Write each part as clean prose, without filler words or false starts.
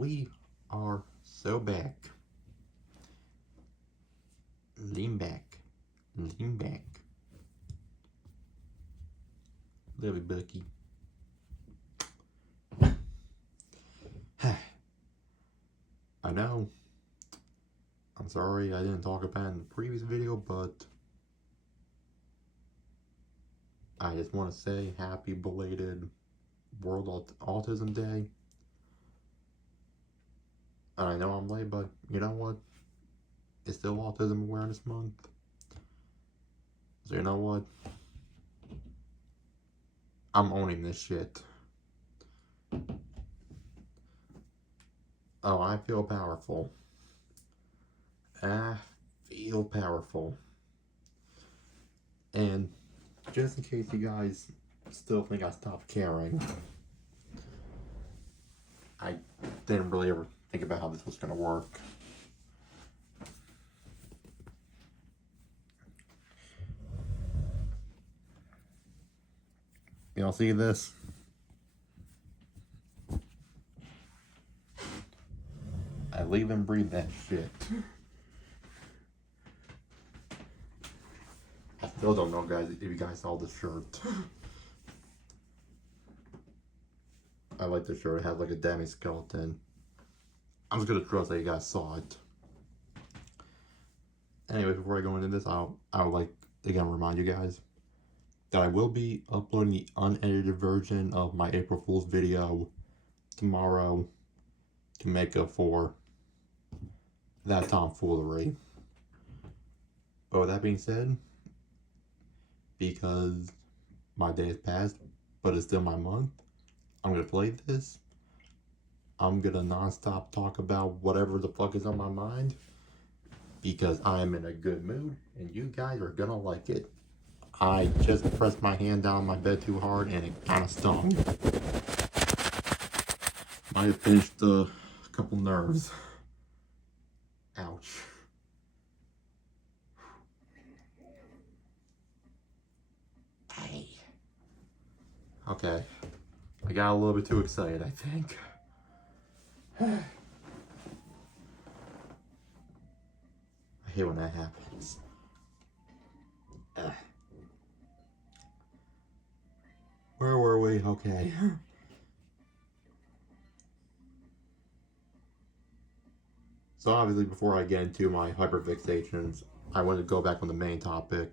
We are so back. Lean back. Lean back. Love you, Bucky. I know. I'm sorry I didn't talk about it in the previous video, but I just want to say happy belated World Autism Day. I know I'm late, but you know what? It's still Autism Awareness Month. So you know what? I'm owning this shit. Oh, I feel powerful. I feel powerful. And just in case you guys still think I stopped caring, I didn't really ever think about how this was gonna work. Y'all see this? I live and breathe that shit. I still don't know, guys, if you guys saw this shirt. I like this shirt. It has like a demi-skeleton. I'm just gonna trust that you guys saw it. Anyway, before I go into this, I would like to again remind you guys that I will be uploading the unedited version of my April Fool's video tomorrow to make up for that tomfoolery. But with that being said, because my day has passed, but it's still my month, I'm gonna play this. I'm gonna non-stop talk about whatever the fuck is on my mind because I am in a good mood and you guys are gonna like it. I just pressed my hand down on my bed too hard and it kind of stung. Might have pinched a couple nerves. Ouch. Hey. Okay. I got a little bit too excited, I think. I hate when that happens. Where were we? Okay. So obviously before I get into my hyperfixations, I want to go back on the main topic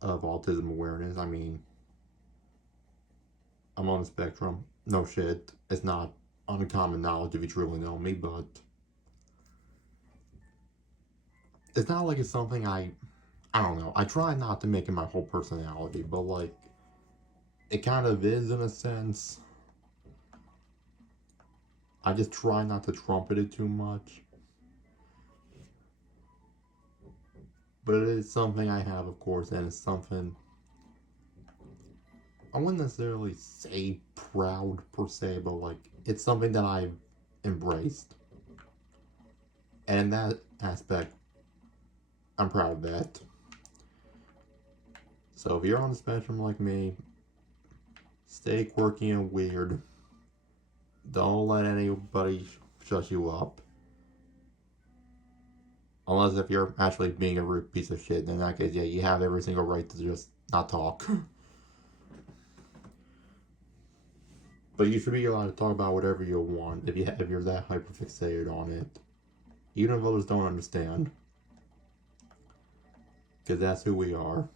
of autism awareness. I mean, I'm on the spectrum. No shit. It's not uncommon knowledge if you truly know me, but it's not like it's something I don't know. I try not to make it my whole personality, but like, it kind of is in a sense. I just try not to trumpet it too much. But it is something I have, of course, and it's something I wouldn't necessarily say proud per se, but like, it's something that I've embraced. And in that aspect, I'm proud of that. So if you're on the spectrum like me, stay quirky and weird. Don't let anybody shut you up. Unless if you're actually being a rude piece of shit, then in that case, yeah, you have every single right to just not talk. But you should be allowed to talk about whatever you want if you're that hyper-fixated on it. Even if others don't understand. Because that's who we are.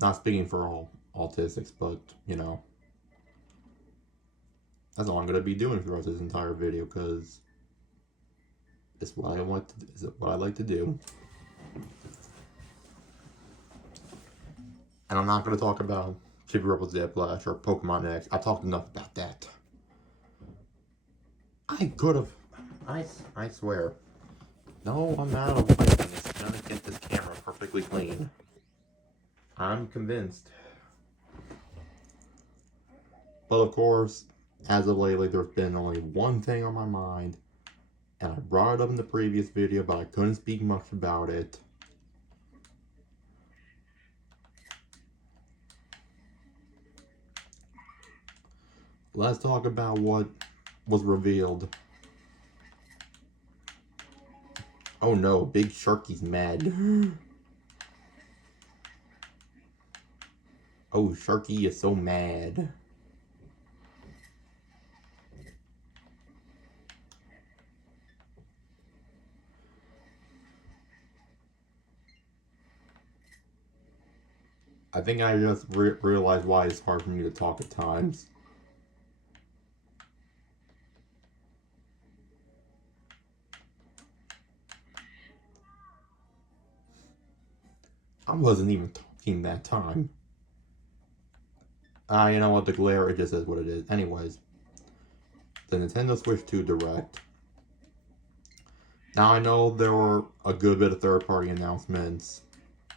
Not speaking for all autistics, but, you know. That's all I'm going to be doing throughout this entire video, because it's what I like to do. And I'm not going to talk about Chibi Rebels Deathblash or Pokemon X. I talked enough about that. I could have. I swear. No amount of lighting is going to get this camera perfectly clean. I'm convinced. But of course, as of lately, there's been only one thing on my mind. And I brought it up in the previous video, but I couldn't speak much about it. let's talk about what was revealed. Oh no, Big Sharky's mad. Oh, Sharky is so mad. I think I just realized why it's hard for me to talk at times. I wasn't even talking that time. You know what, the glare, it just is what it is. Anyways, the Nintendo Switch 2 Direct. Now I know there were a good bit of third-party announcements,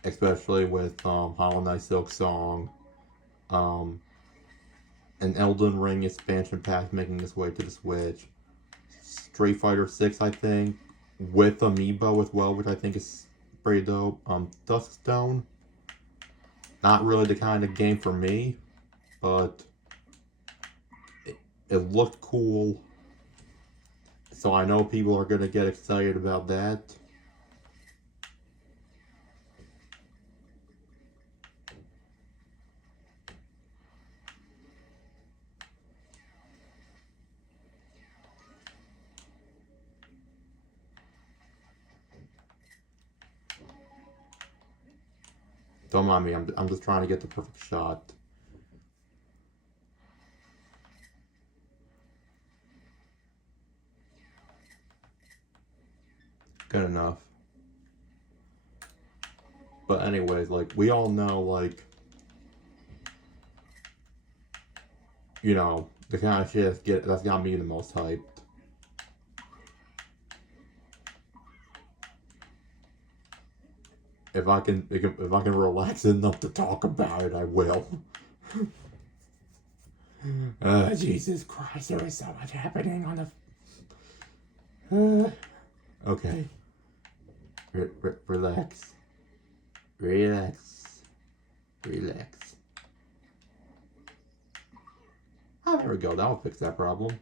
especially with Hollow Knight Silk Song, an Elden Ring expansion pack making its way to the Switch, Street Fighter 6, I think, with Amiibo as well, which I think is pretty dope. Duskstone, not really the kind of game for me, but it looked cool, so I know people are gonna get excited about that. Don't mind me, I'm just trying to get the perfect shot. Good enough. But anyways, like, we all know, like, you know, the kind of shit that's got me the most hyped. If I can relax enough to talk about it, I will. Jesus Christ, there is so much happening on the... okay. Relax. Relax. Relax. Oh, there we go. That'll fix that problem.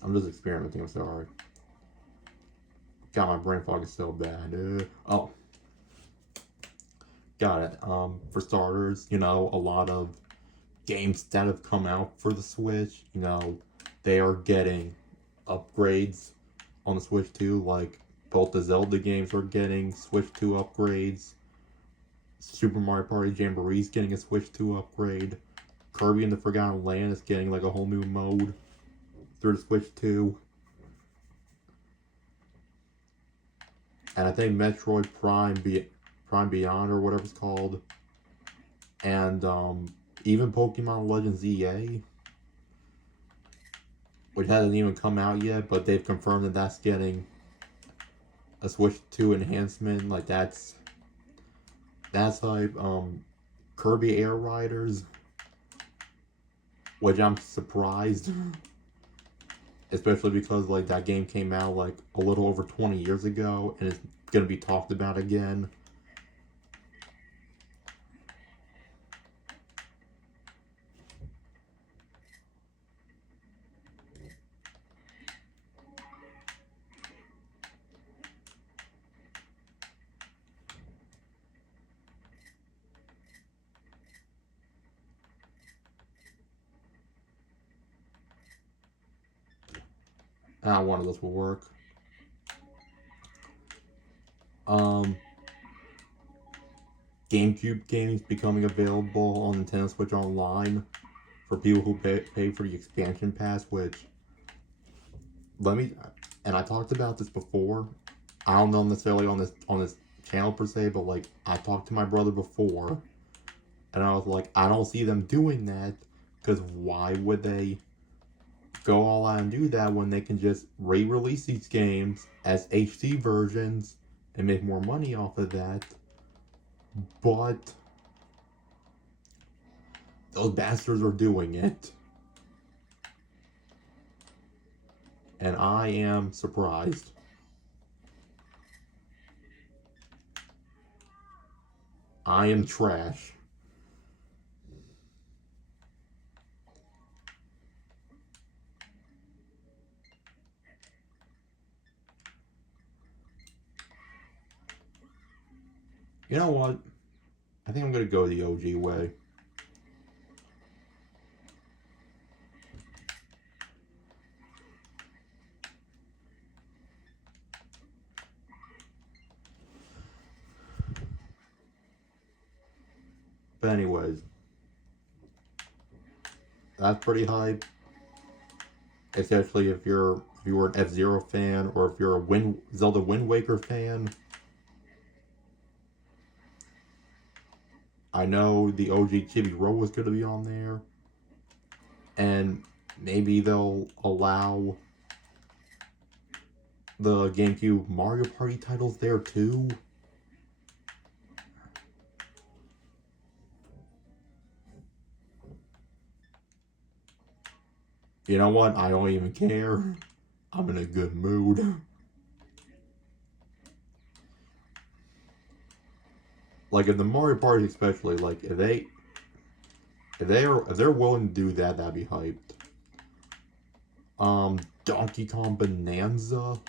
I'm just experimenting, I'm sorry. God, my brain fog is so bad. Oh. Got it. For starters, you know, a lot of games that have come out for the Switch, you know, they are getting upgrades on the Switch 2, like both the Zelda games are getting Switch 2 upgrades. Super Mario Party Jamboree is getting a Switch 2 upgrade. Kirby and the Forgotten Land is getting like a whole new mode through the Switch 2. And I think Metroid Prime Beyond or whatever it's called. And even Pokemon Legends EA, which hasn't even come out yet, but they've confirmed that that's getting a Switch 2 enhancement. Like that's like Kirby Air Riders, which I'm surprised, especially because like that game came out like a little over 20 years ago and it's gonna be talked about again. One of those will work. GameCube games becoming available on Nintendo Switch Online for people who pay for the expansion pass, which, and I talked about this before, I don't know necessarily on this channel per se, but like, I talked to my brother before, and I was like, I don't see them doing that, because why would they go all out and do that when they can just re-release these games as HD versions and make more money off of that. But those bastards are doing it. And I am surprised. I am trash. You know what? I think I'm gonna go the OG way. But anyways, that's pretty hype. Especially if you were an F-Zero fan, or if you're a Zelda Wind Waker fan. I know the OG Chibi Row was going to be on there. And maybe they'll allow the GameCube Mario Party titles there too. You know what? I don't even care. I'm in a good mood. Like, if the Mario Party especially, like, if they're willing to do that, that'd be hyped. Donkey Kong Bonanza.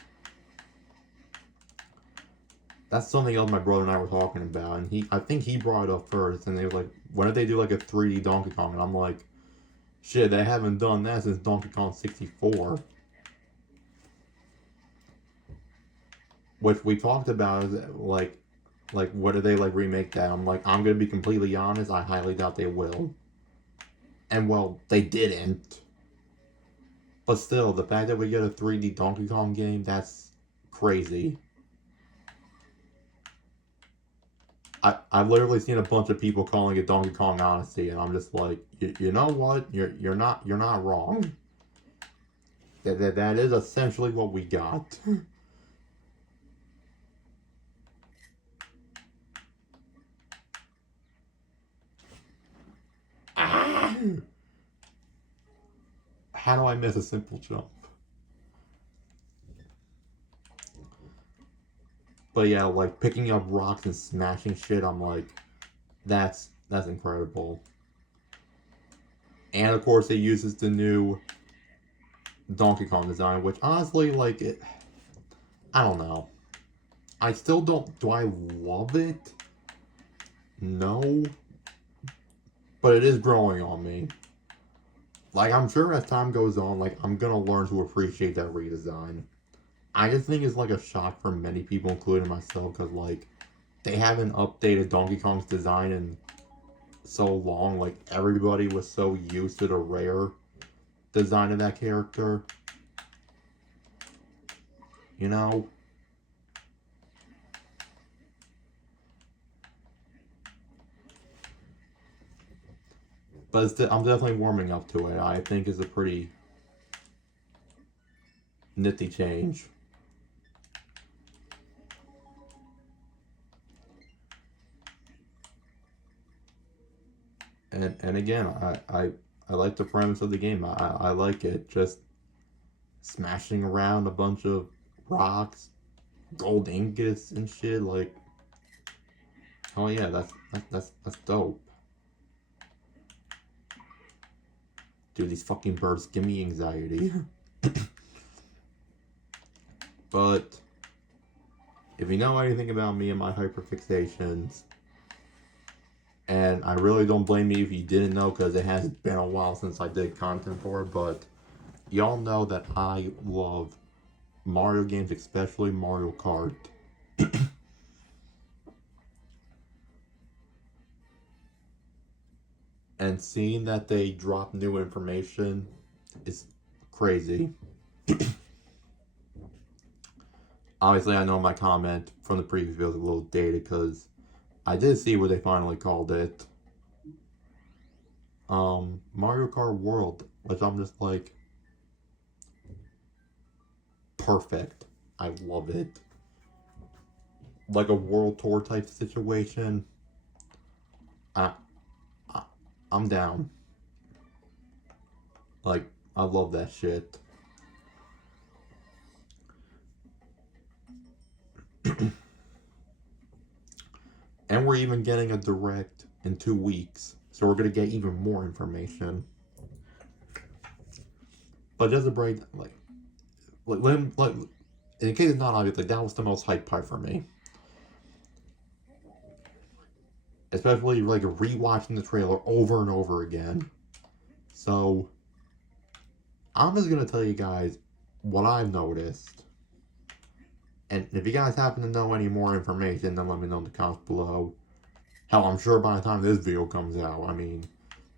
That's something else my brother and I were talking about, and I think he brought it up first, and they were like, when did they do like a 3D Donkey Kong? And I'm like, shit, they haven't done that since Donkey Kong 64. Which we talked about, is like, what do they, like, remake that? I'm like, I'm gonna be completely honest, I highly doubt they will. And, well, they didn't. But still, the fact that we get a 3D Donkey Kong game, that's crazy. I've literally seen a bunch of people calling it Donkey Kong Odyssey, and I'm just like, you know what? You're not wrong. That is essentially what we got. How do I miss a simple jump? But yeah, like, picking up rocks and smashing shit, I'm like, that's incredible. And of course, it uses the new Donkey Kong design, which honestly, like, I don't know. I still don't, do I love it? No. But it is growing on me. Like, I'm sure as time goes on, like, I'm gonna learn to appreciate that redesign. I just think it's, like, a shock for many people, including myself, because, like, they haven't updated Donkey Kong's design in so long. Like, everybody was so used to the rare design of that character. You know? But I'm definitely warming up to it. I think it's a pretty nifty change. And again, I like the premise of the game. I like it. Just smashing around a bunch of rocks, gold ingots and shit. Like, oh yeah, that's dope. Dude, these fucking birds give me anxiety. But if you know anything about me and my hyperfixations, and I really don't blame you if you didn't know, because it has been a while since I did content for it, but y'all know that I love Mario games, especially Mario Kart. And seeing that they drop new information is crazy. Obviously, I know my comment from the previous video is a little dated, because I did see what they finally called it. Mario Kart World, which I'm just like, perfect. I love it. Like a world tour type situation. I, I I'm down. Like, I love that shit. And we're even getting a direct in 2 weeks. So we're gonna get even more information. But just a break, like, in case it's not obvious, like, that was the most hype part for me. Especially, like, rewatching the trailer over and over again. So, I'm just gonna tell you guys what I've noticed. And if you guys happen to know any more information, then let me know in the comments below. Hell, I'm sure by the time this video comes out, I mean,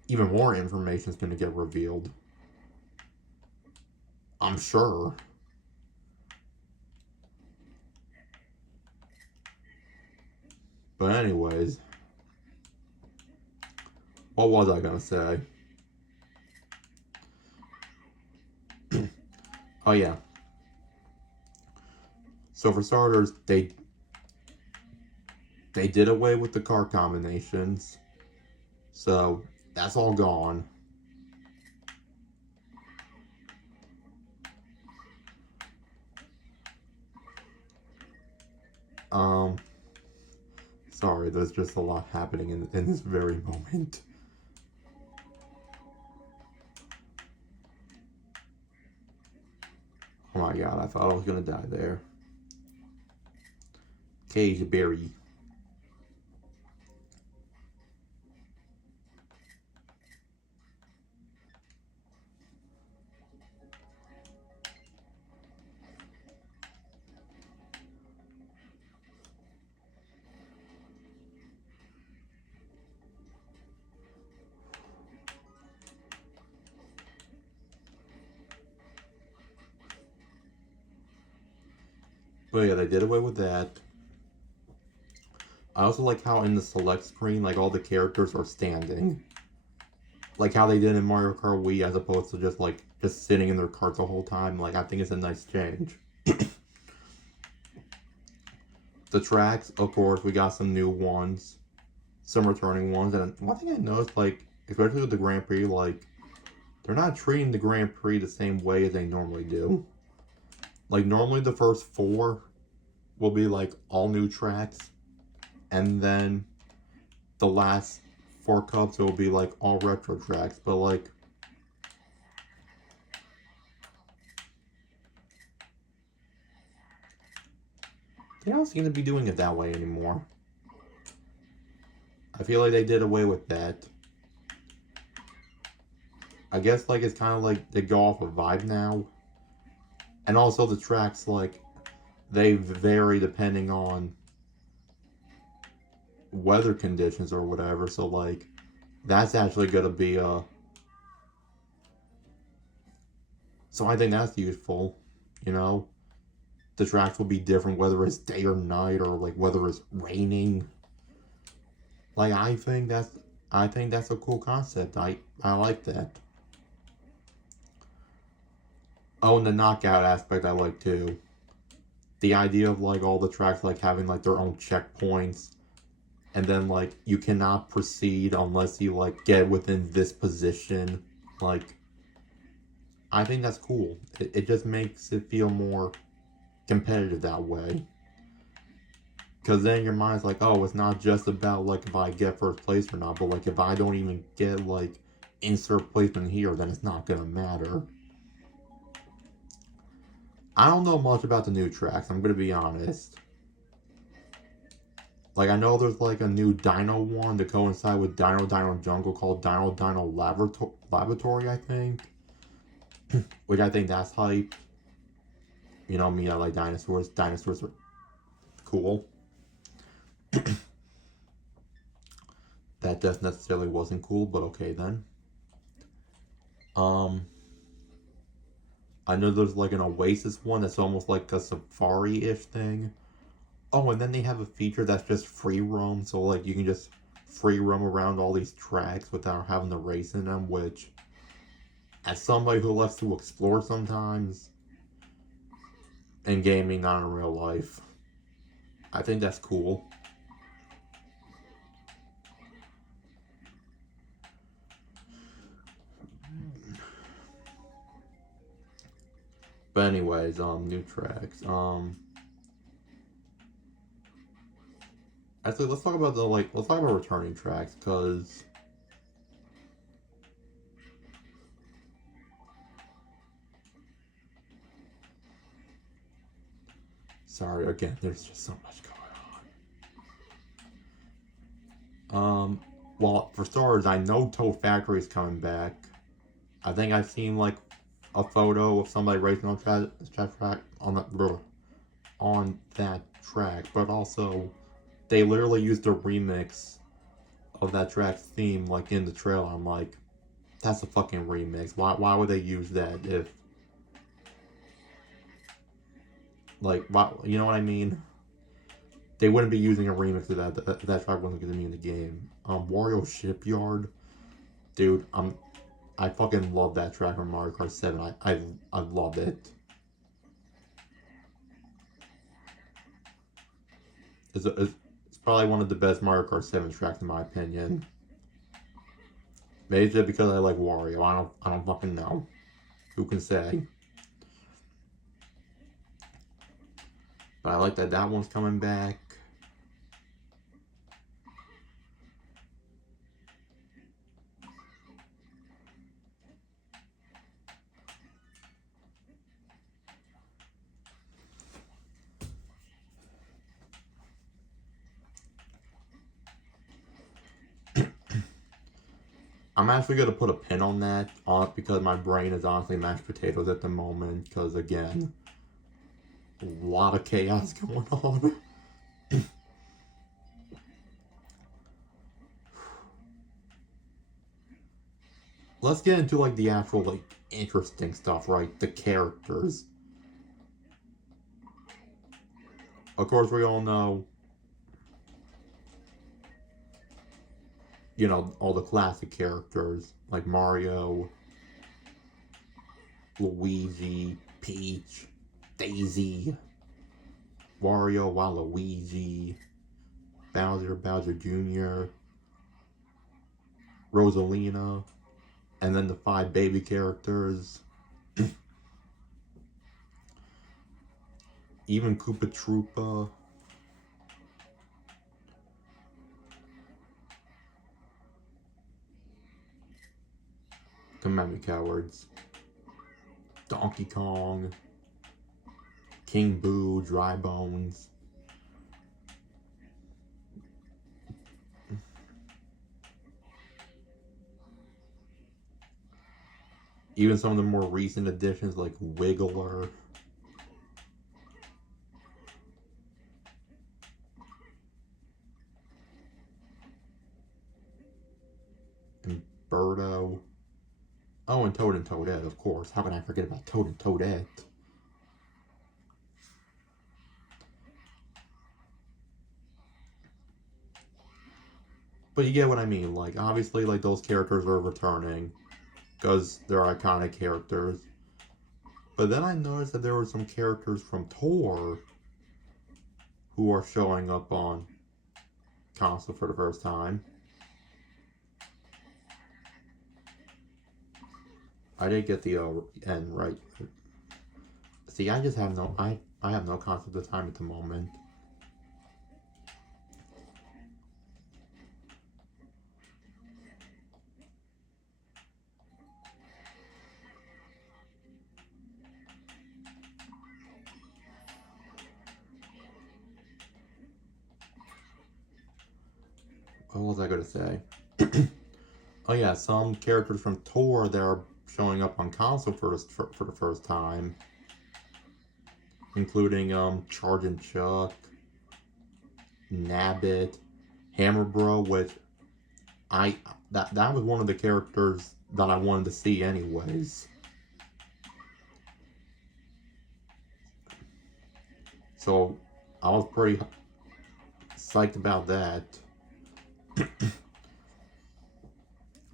even more information is gonna get revealed. I'm sure. But anyways, what was I gonna say? Oh yeah. So for starters, they did away with the car combinations. So that's all gone. Sorry, there's just a lot happening in this very moment. Oh my god, I thought I was gonna die there. Cage Berry. But yeah, they did away with that. I also like how in the select screen, like, all the characters are standing. Like how they did in Mario Kart Wii, as opposed to just sitting in their carts the whole time. Like, I think it's a nice change. The tracks, of course, we got some new ones. Some returning ones. And one thing I noticed, like, especially with the Grand Prix, like, they're not treating the Grand Prix the same way as they normally do. Like, normally the first 4 will be, like, all new tracks. And then the last 4 cups will be, like, all retro tracks. But, like, they don't seem to be doing it that way anymore. I feel like they did away with that. I guess, like, it's kind of like they go off a vibe now. And also the tracks, like, they vary depending on weather conditions or whatever. So, like, that's actually going to be so I think that's useful, you know? The tracks will be different whether it's day or night, or, like, whether it's raining. Like, I think that's a cool concept. I like that. Oh, and the knockout aspect I like too. The idea of, like, all the tracks, like, having, like, their own checkpoints. And then, like, you cannot proceed unless you, like, get within this position. Like, I think that's cool. It just makes it feel more competitive that way. Because then your mind's like, oh, it's not just about, like, if I get first place or not, but, like, if I don't even get, like, insert placement here, then it's not gonna matter. I don't know much about the new tracks, I'm gonna be honest. Like, I know there's, like, a new Dino one to coincide with Dino Dino Jungle called Dino Dino Laboratory, I think. Which I think that's hype. You know me, I like dinosaurs. Dinosaurs are cool. That just necessarily wasn't cool, but okay then. I know there's, like, an Oasis one that's almost like a safari-ish thing. Oh, and then they have a feature that's just free roam, so, like, you can just free roam around all these tracks without having to race in them, which, as somebody who loves to explore sometimes, in gaming, not in real life. I think that's cool. But anyways, new tracks. Actually, let's talk about let's talk about returning tracks, cause sorry again, there's just so much going on. Well, for starters, I know Toe Factory is coming back. I think I've seen like a photo of somebody racing on track on that track, but also they literally used a remix of that track's theme like in the trailer. I'm like, that's a fucking remix. Why would they use that if like why, you know what I mean? They wouldn't be using a remix of that track wasn't gonna be in the game. Wario Shipyard, dude, I fucking love that track from Mario Kart 7. I love it. It's probably one of the best Mario Kart 7 tracks in my opinion. Maybe it's just because I like Wario. I don't fucking know. Who can say? But I like that one's coming back. I'm actually gonna put a pin on that because my brain is honestly mashed potatoes at the moment. Because again, a lot of chaos going on. Let's get into like the actual like interesting stuff, right? The characters. Of course, we all know, you know, all the classic characters like Mario, Luigi, Peach, Daisy, Wario, Waluigi, Bowser Jr., Rosalina, and then the 5 baby characters. Even Koopa Troopa. Come at me, cowards. Donkey Kong. King Boo, Dry Bones. Even some of the more recent additions like Wiggler. And Birdo. Oh, and Toadette, of course. How can I forget about Toad and Toadette? But you get what I mean. Like, obviously, like, those characters are returning because they're iconic characters. But then I noticed that there were some characters from Tor who are showing up on console for the first time. I did get the end right. See, I just have no I have no concept of time at the moment. What was I gonna say? Oh yeah, some characters from Tor that are showing up on console for the first time, including Chargin' Chuck, Nabbit, Hammer Bro, which that was one of the characters that I wanted to see anyways. So I was pretty psyched about that.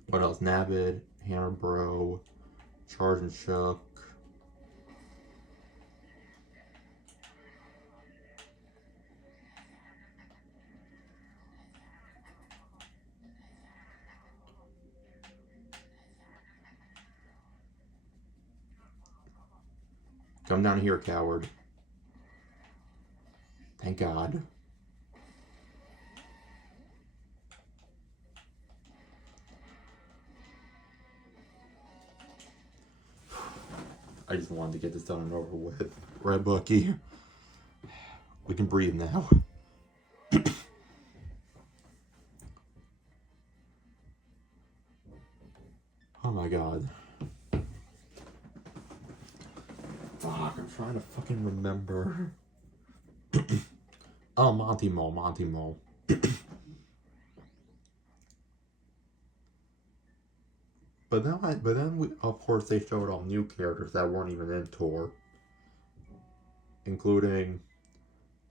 What else? Nabbit, Hammer Bro, Chargin' Chuck. Come down here, coward. Thank God. I just wanted to get this done and over with. Right, Bucky? We can breathe now. Oh my God. Fuck, I'm trying to fucking remember. Oh, Monty Mole. But then of course they showed all new characters that weren't even in Tor, including,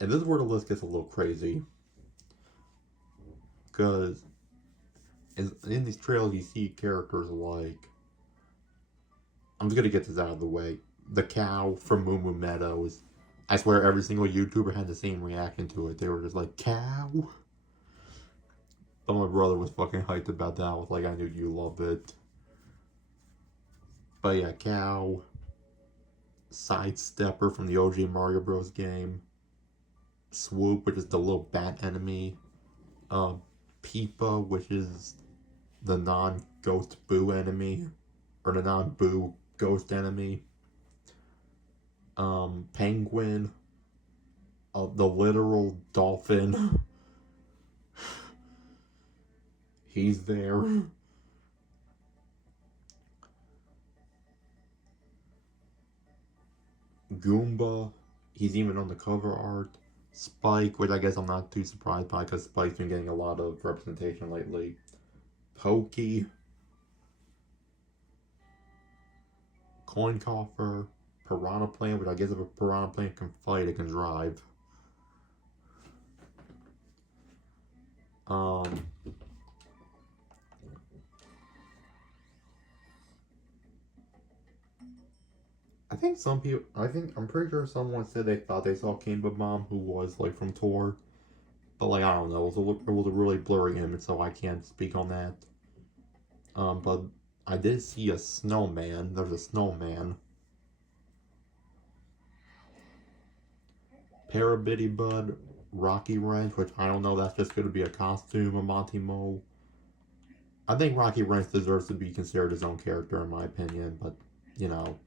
and this is where the list gets a little crazy, because in these trailers you see characters like, I'm just gonna get this out of the way, the cow from Moo Moo Meadows. I swear every single YouTuber had the same reaction to it. They were just like, cow? But my brother was fucking hyped about that. I was like, I knew you loved it. But yeah, cow. Sidestepper from the OG Mario Bros. Game. Swoop, which is the little bat enemy. Peepa, which is the non-ghost boo enemy. Or the non-boo ghost enemy. Penguin. The literal dolphin. He's there. Goomba. He's even on the cover art. Spike, which I guess I'm not too surprised by because Spike's been getting a lot of representation lately. Pokey. Coin Coffer. Piranha Plant, which I guess if a Piranha Plant can fight, it can drive. I'm pretty sure someone said they thought they saw Kimba Bomb, who was like from Tor. But like, I don't know, it was a really blurry image, so I can't speak on that. But I did see a snowman. There's a snowman. Parabitty Bud, Rocky Wrench, which I don't know, that's just going to be a costume of Monty Mole. I think Rocky Wrench deserves to be considered his own character, in my opinion, but, you know,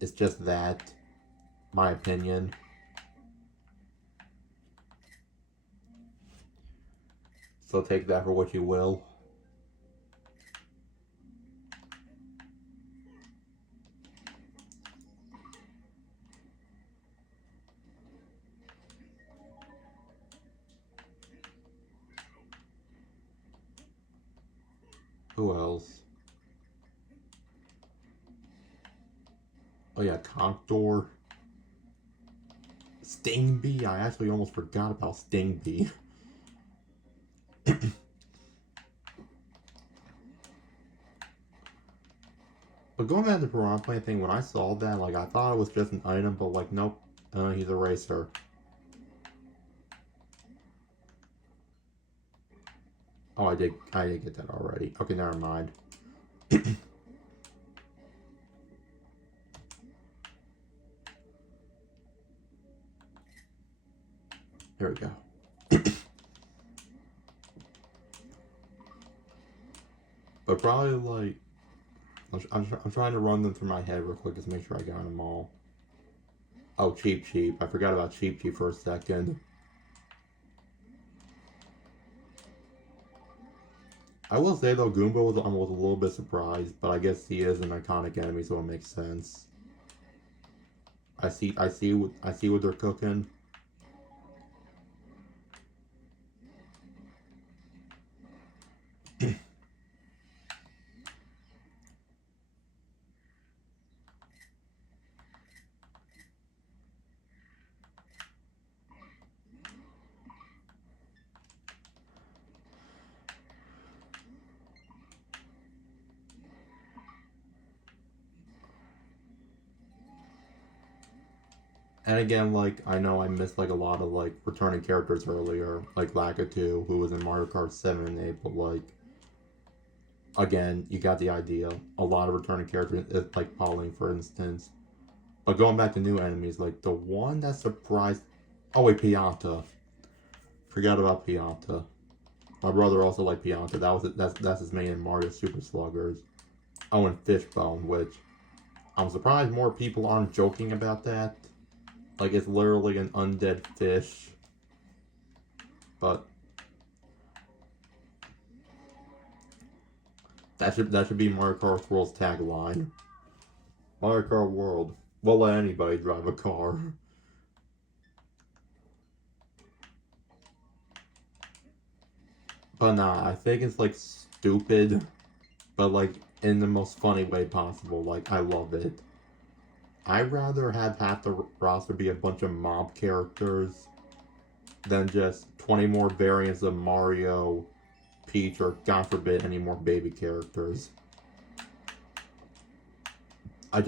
it's just that, my opinion. So take that for what you will. Who else? Oh yeah, Contour. Stingbee. I actually almost forgot about Stingbee. But going back to the Piranha Plant thing, when I saw that, like, I thought it was just an item, but like, nope, he's a racer. Oh, I did get that already. Okay, never mind. Here we go. But probably like, I'm trying to run them through my head real quick just to make sure I got them all. Oh, Cheep Cheep. I forgot about Cheep Cheep for a second. I will say though, Goomba was a little bit surprised, but I guess he is an iconic enemy, so it makes sense. I see what they're cooking. And again, like, I know I missed, like, a lot of, like, returning characters earlier, like Lakitu, who was in Mario Kart 7 and 8, but, like, again, you got the idea. A lot of returning characters, like Pauline, for instance. But going back to new enemies, like the one that surprised. Oh wait, Pianta. Forgot about Pianta. My brother also liked Pianta. That's his main in Mario Super Sluggers. Oh, and Fishbone, which I'm surprised more people aren't joking about that. Like it's literally an undead fish. But that should be Mario Kart World's tagline. Mario Kart World. We'll let anybody drive a car. But nah, I think it's like stupid, but like in the most funny way possible. Like I love it. I'd rather have half the roster be a bunch of mob characters than just 20 more variants of Mario, Peach, or God forbid any more baby characters. I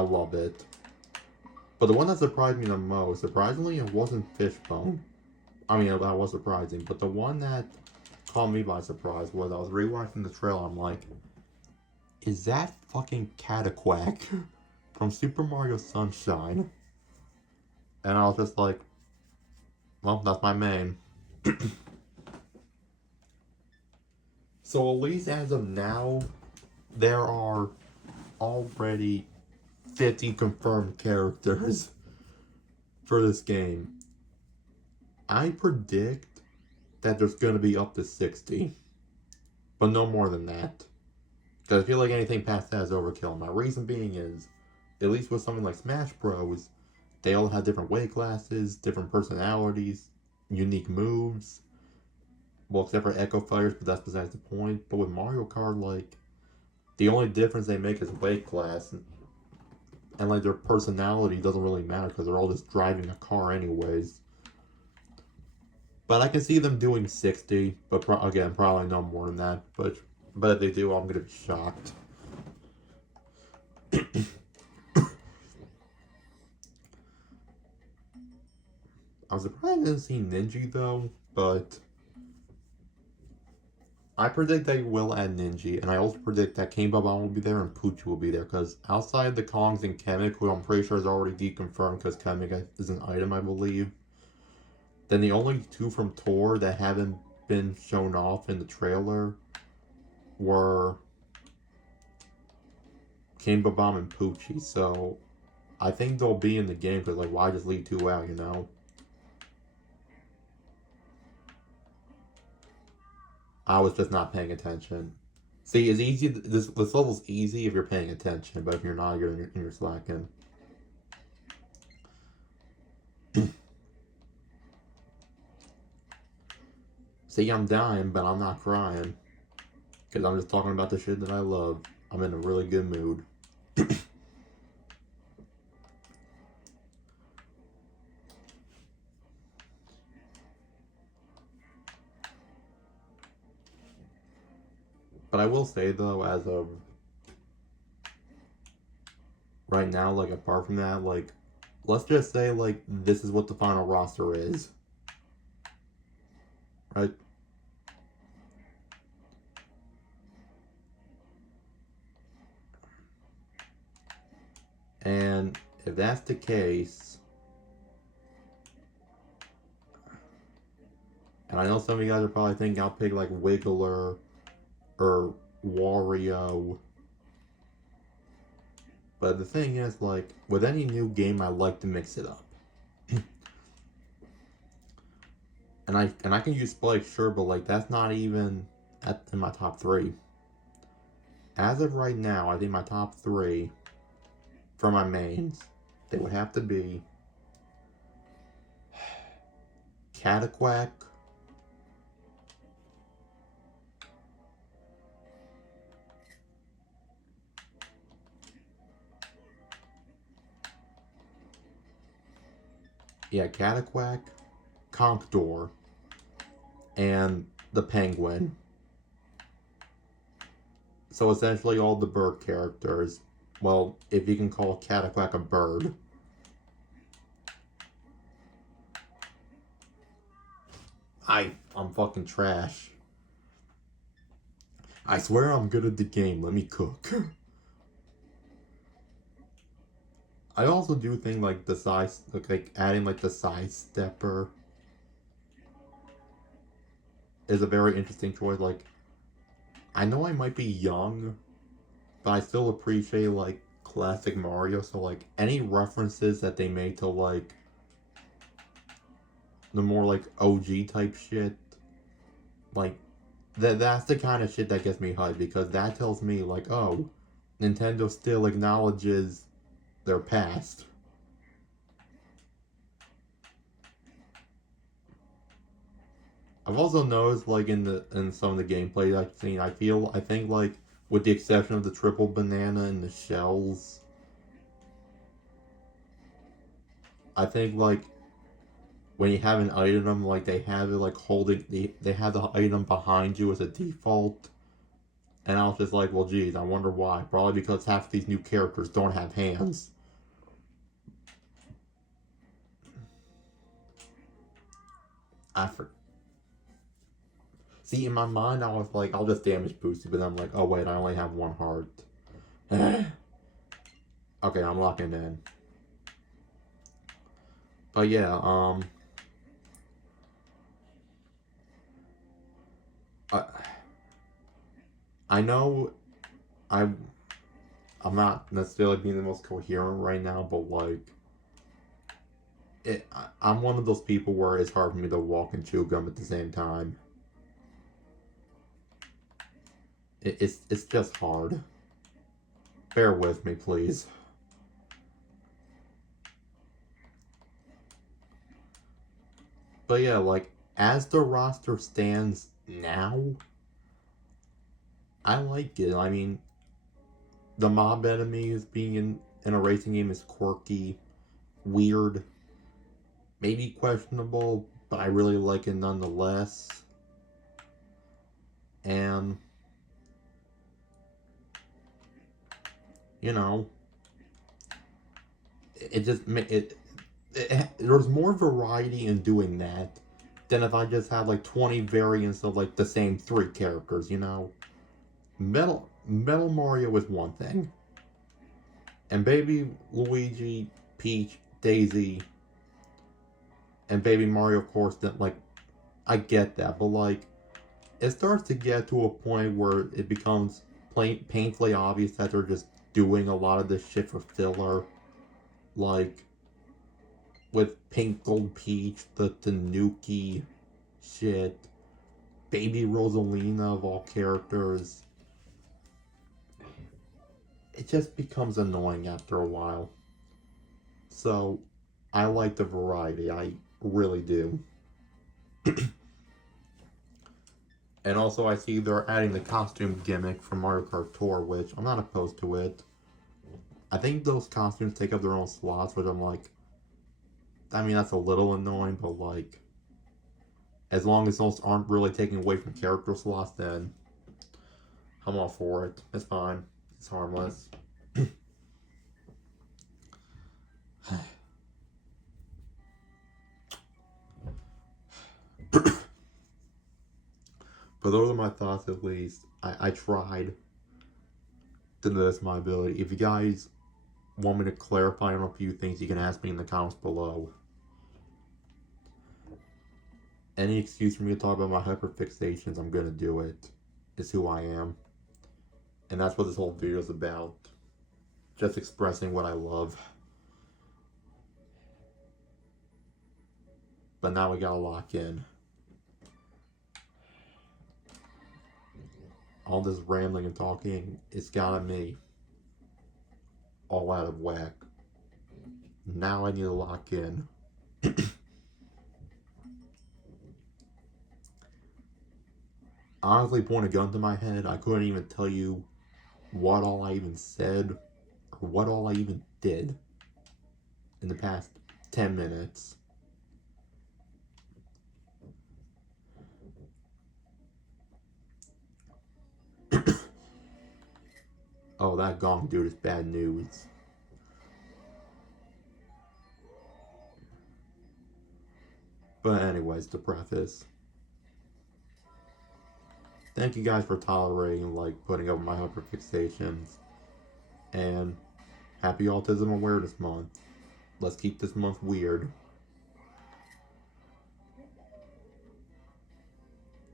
love it. But the one that surprised me the most, surprisingly, it wasn't Fishbone. I mean, that was surprising, but the one that caught me by surprise was I was rewatching the trailer. I'm like, is that fucking Cataquack from Super Mario Sunshine? And I was just like, well, that's my main. So at least as of now, there are already 50 confirmed characters for this game. I predict that there's going to be up to 60, but no more than that. Because I feel like anything past that is overkill. My reason being is, at least with something like Smash Bros., they all have different weight classes, different personalities, unique moves. Well, except for Echo Fighters, but that's besides the point. But with Mario Kart, like, the only difference they make is weight class. And like, their personality doesn't really matter because they're all just driving a car anyways. But I can see them doing 60, but again, probably no more than that. But if they do, I'm going to be shocked. I was surprised I didn't see Ninja though, but I predict they will add Ninja, and I also predict that King Bob will be there and Pooch will be there, because outside the Kongs and Kamek, who I'm pretty sure is already deconfirmed because Kamek is an item, I believe, then the only two from Tor that haven't been shown off in the trailer were King Bob and Poochie, so I think they'll be in the game, because like, why just leave two out, you know? I was just not paying attention. See, it's easy. This level's easy if you're paying attention, but if you're not, you're slacking. See, I'm dying, but I'm not crying, because I'm just talking about the shit that I love. I'm in a really good mood. But I will say though, as of right now, like apart from that, like let's just say like this is what the final roster is. Right? And if that's the case, and I know some of you guys are probably thinking I'll pick like Wiggler or Wario. But the thing is, like, with any new game, I like to mix it up. and I can use Spike, sure, but like that's not even in my top 3. As of right now, I think my top 3 for my mains, they would have to be Cataquack, Cataquack, Conkedor, and the Penguin. So essentially all the bird characters. Well, if you can call Cataquack a bird. I'm fucking trash. I swear I'm good at the game. Let me cook. I also do think like the size, like adding like the side stepper is a very interesting choice. Like, I know I might be young, but I still appreciate like classic Mario. So like any references that they made to like the more like OG type shit, like that's the kind of shit that gets me hyped because that tells me like, oh, Nintendo still acknowledges their past. I've also noticed like in some of the gameplay I've seen, I think like with the exception of the triple banana and the shells, I think like when you have an item, like they have it like holding they have the item behind you as a default. And I was just like, well, geez, I wonder why. Probably because half these new characters don't have hands. I for See, in my mind, I was like, I'll just damage boost it, but then I'm like, oh wait, I only have one heart. Okay, I'm locking in. But yeah, I, I know I I'm not necessarily being the most coherent right now, but like, I'm one of those people where it's hard for me to walk and chew gum at the same time. It's just hard. Bear with me, please. But yeah, like, as the roster stands now, I like it. I mean, the mob enemies being in a racing game is quirky, weird, maybe questionable, but I really like it nonetheless. And, you know, it just, there's more variety in doing that than if I just had like 20 variants of like the same three characters, you know? Metal Mario is one thing. And Baby Luigi, Peach, Daisy, and Baby Mario, of course, that like I get that, but like it starts to get to a point where it becomes painfully obvious that they're just doing a lot of this shit for filler, like with Pink Gold Peach, the Tanuki shit, Baby Rosalina of all characters. It just becomes annoying after a while. So I like the variety, I really do. And also, I see they're adding the costume gimmick from Mario Kart Tour, which I'm not opposed to it. I think those costumes take up their own slots, which I'm like, I mean, that's a little annoying, but like, as long as those aren't really taking away from character slots, then I'm all for it. It's fine. It's harmless. But those are my thoughts, at least. I tried to the best of my ability. If you guys want me to clarify on a few things, you can ask me in the comments below. Any excuse for me to talk about my hyperfixations, I'm gonna do it. It's who I am. And that's what this whole video is about. Just expressing what I love. But now we gotta lock in. All this rambling and talking, it's got me all out of whack. Now I need to lock in. Honestly, point a gun to my head, I couldn't even tell you what all I even said or what all I even did in the past 10 minutes. Oh, that gong dude is bad news. But anyways, to preface, thank you guys for tolerating, like, putting up my hyperfixations. And Happy Autism Awareness Month. Let's keep this month weird.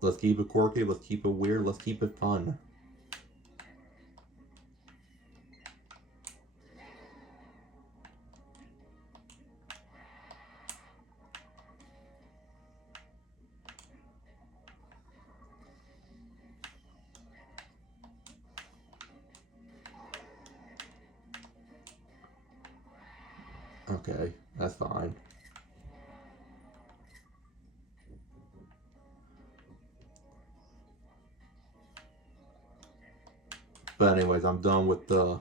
Let's keep it quirky, let's keep it weird, let's keep it fun. Okay, that's fine. But anyways, I'm done with the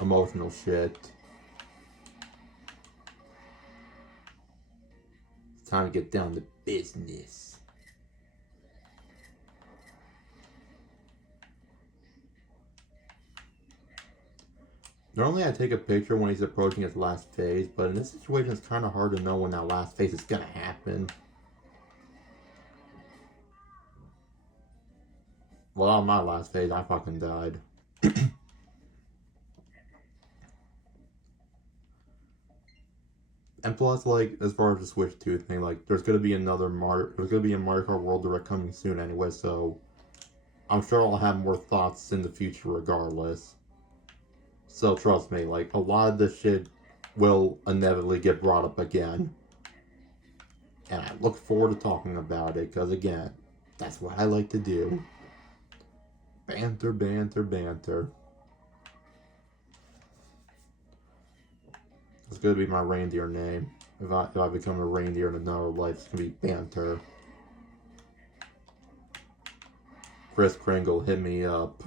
emotional shit. It's time to get down to business. Normally I take a picture when he's approaching his last phase, but in this situation it's kind of hard to know when that last phase is gonna happen. Well, on my last phase, I fucking died. And plus, like, as far as the Switch 2 thing, like, there's gonna be a Mario Kart World Direct coming soon anyway, so I'm sure I'll have more thoughts in the future regardless. So trust me, like, a lot of this shit will inevitably get brought up again. And I look forward to talking about it, because again, that's what I like to do. Banter, banter, banter. It's gonna be my reindeer name. If I become a reindeer in another life, it's gonna be Banter. Chris Kringle, hit me up.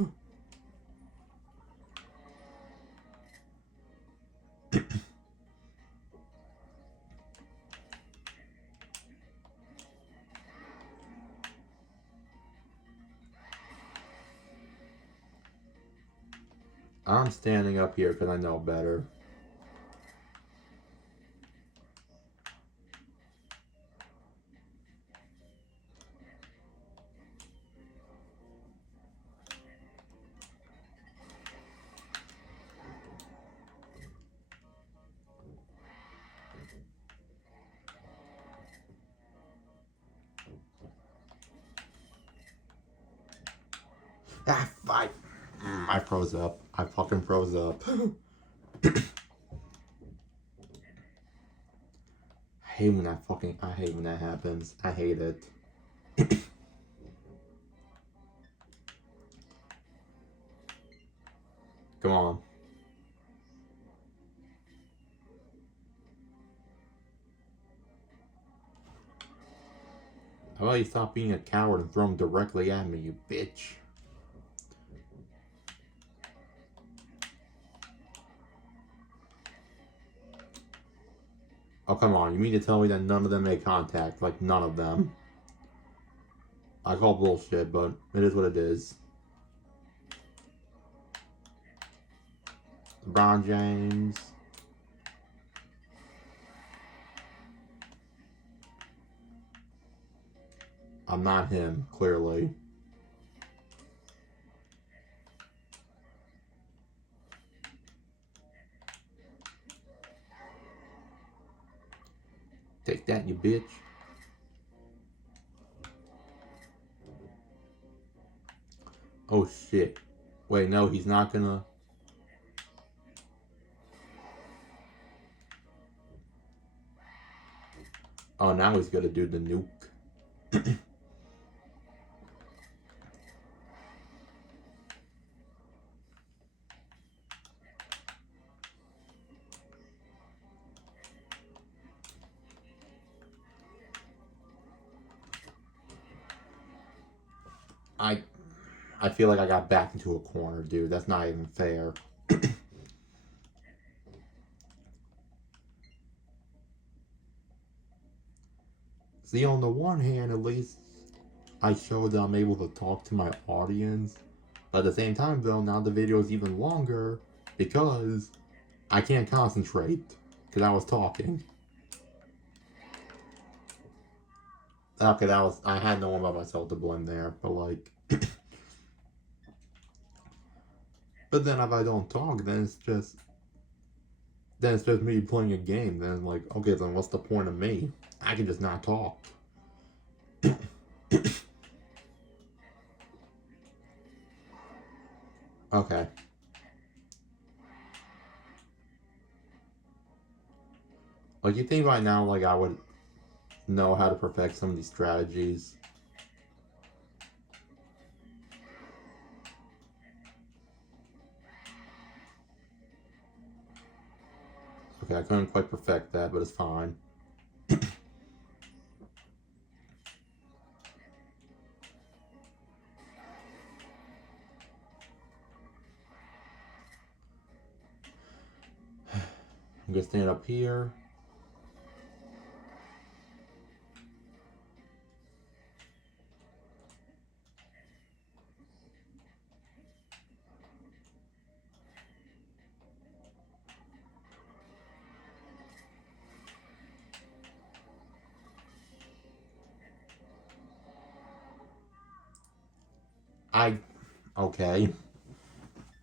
I'm standing up here because I know better. Ah, fight! I froze up. I fucking froze up. I hate when that happens. I hate it. Come on. How about you stop being a coward and throw him directly at me, you bitch? Oh, come on. You mean to tell me that none of them made contact? Like, none of them. I call bullshit, but it is what it is. LeBron James. I'm not him, clearly. Take that, you bitch. Oh shit. Wait, no, he's not gonna... Oh, now he's gonna do the nuke. I feel like I got backed into a corner, dude. That's not even fair. See, on the one hand, at least I showed that I'm able to talk to my audience. But at the same time, though, now the video is even longer because I can't concentrate because I was talking. Okay, I had no one but myself to blame there, but like... But then if I don't talk, then it's just... then it's just me playing a game. Then like, okay, then what's the point of me? I can just not talk. Okay. Like, you think right now, like, I would know how to perfect some of these strategies. Okay, I couldn't quite perfect that, but it's fine. I'm gonna stand up here. Okay.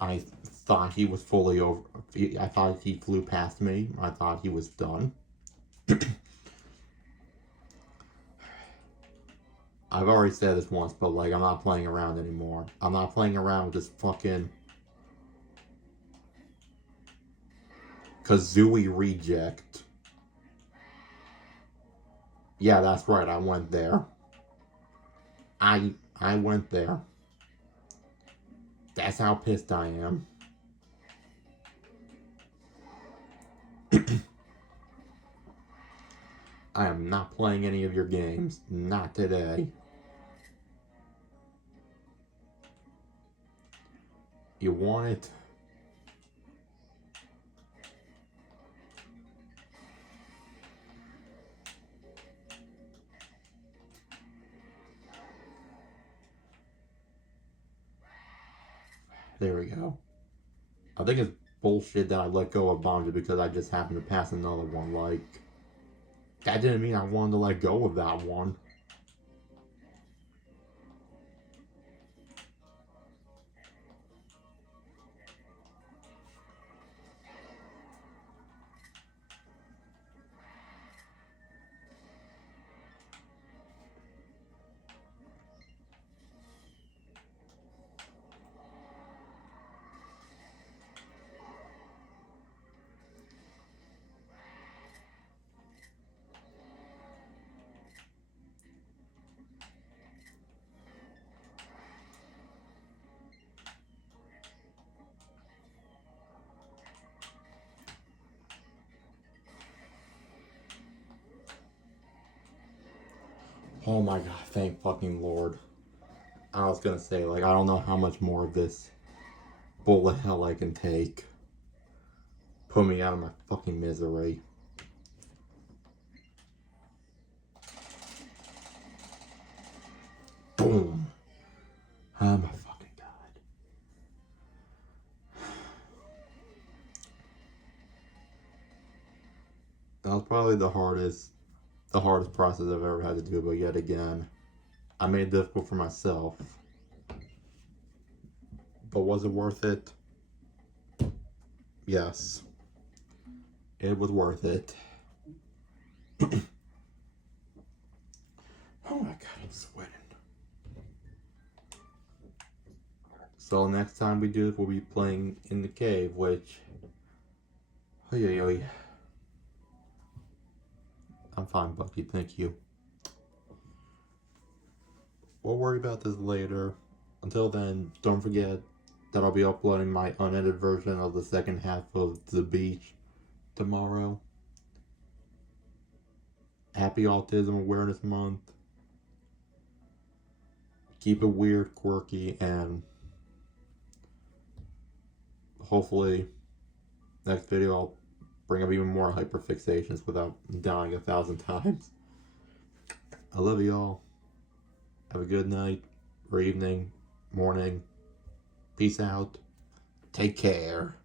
I thought he was fully over. I thought he flew past me. I thought he was done. I've already said this once, but like, I'm not playing around anymore. I'm not playing around with this fucking Kazooie reject. Yeah, that's right. I went there. I went there. That's how pissed I am. I am not playing any of your games. Not today. You want it? There we go. I think it's bullshit that I let go of Bonja because I just happened to pass another one. Like, that didn't mean I wanted to let go of that one. Oh my god, thank fucking Lord. I was gonna say, like, I don't know how much more of this bullet hell I can take. Put me out of my fucking misery. Boom. Oh my fucking god. That was probably the hardest process I've ever had to do, but yet again, I made it difficult for myself. But was it worth it? Yes. It was worth it. Oh my god, I'm sweating. So next time we do this, we'll be playing in the cave, which... I'm fine, Bucky, thank you. We'll worry about this later. Until then, don't forget that I'll be uploading my unedited version of the second half of The Beach tomorrow. Happy Autism Awareness Month. Keep it weird, quirky, and hopefully next video I'll bring up even more hyperfixations without dying 1,000 times. I love you all. Have a good night, or evening, morning. Peace out. Take care.